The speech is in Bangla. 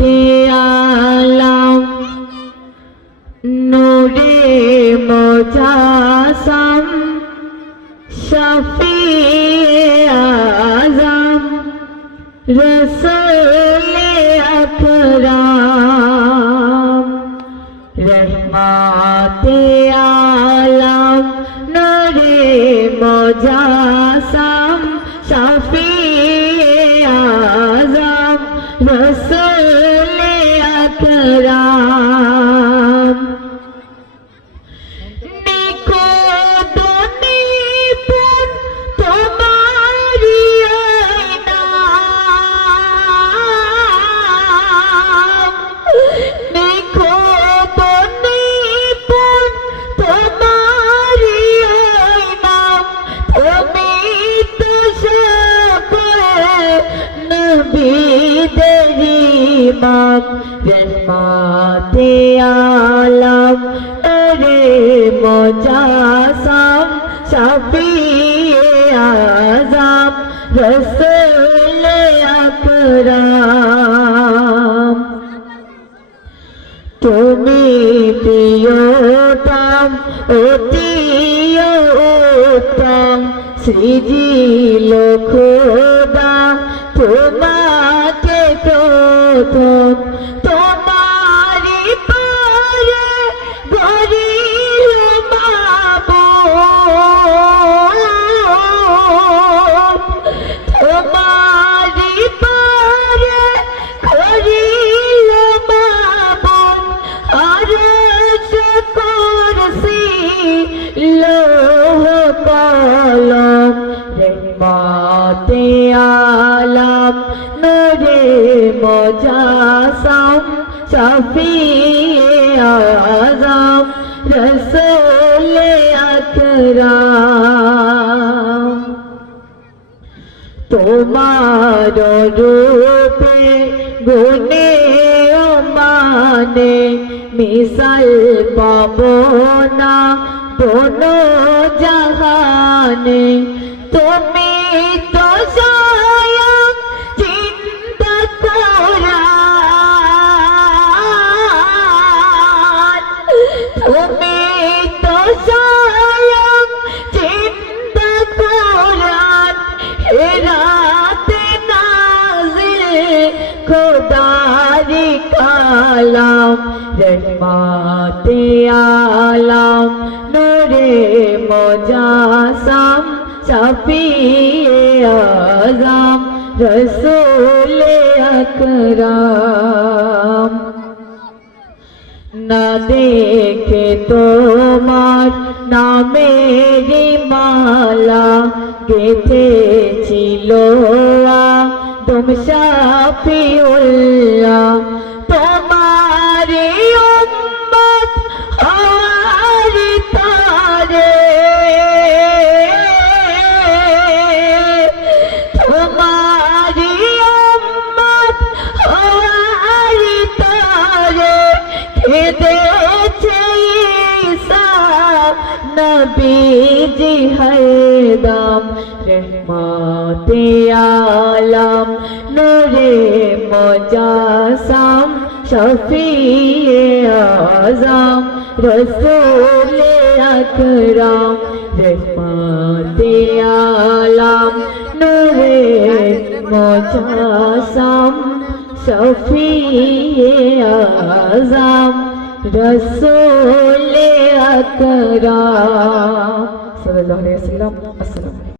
আলাম নূরে মুজাসসাম শফিয়ে আযম রসূলে আকরাম রহমাতে আলাম নূরে মুজাসসাম শফিয়ে আযম রসূলে আকরাম रहमते आलम नूरे मुजाससाम शफीए आज़म रसूले আকরাম তুমি প্রিয়তম অতি উত্তম সৃজিল খোদা তোমাকে প্রথম তোমারি পরে গরিল মাবুদ তোমারি পরে গরিল মাবুদ আরশ কুরসি লৌহ কলম रहमते आलम नूरे मुजाससाम शफीए आज़म रसूले আকরাম তোমার রূপে গুণে মানে মিসাল পাবো না দোনো জাহানে তুমি তো স্বয়ং চিন্তা কোরআন তুমি তো স্বয়ং চিন্তা কোরআন হেরাতে নাজিল খোদারি কালাম रहमते आलम नूरे मुजाससाम शफीए आज़म रसूले আকরাম না দেখে তোমার নামেরি মালা গেঁথেছিল আদম শফিউল্লাহ তোমারি উম্মত হওয়ার তরে তোমারি উম্মত হওয়ার তরে খেদেছে ঈসা নবীজি হরদম रहमते आलम नूरे मुजाससाम शफीए आज़म रसूले আকরাম रहमते आलम नूरे मुजाससाम शफीए आज़म रसूले আকরাম सल्लल्लाहु अलैहि वसल्लम। अस्सलाम।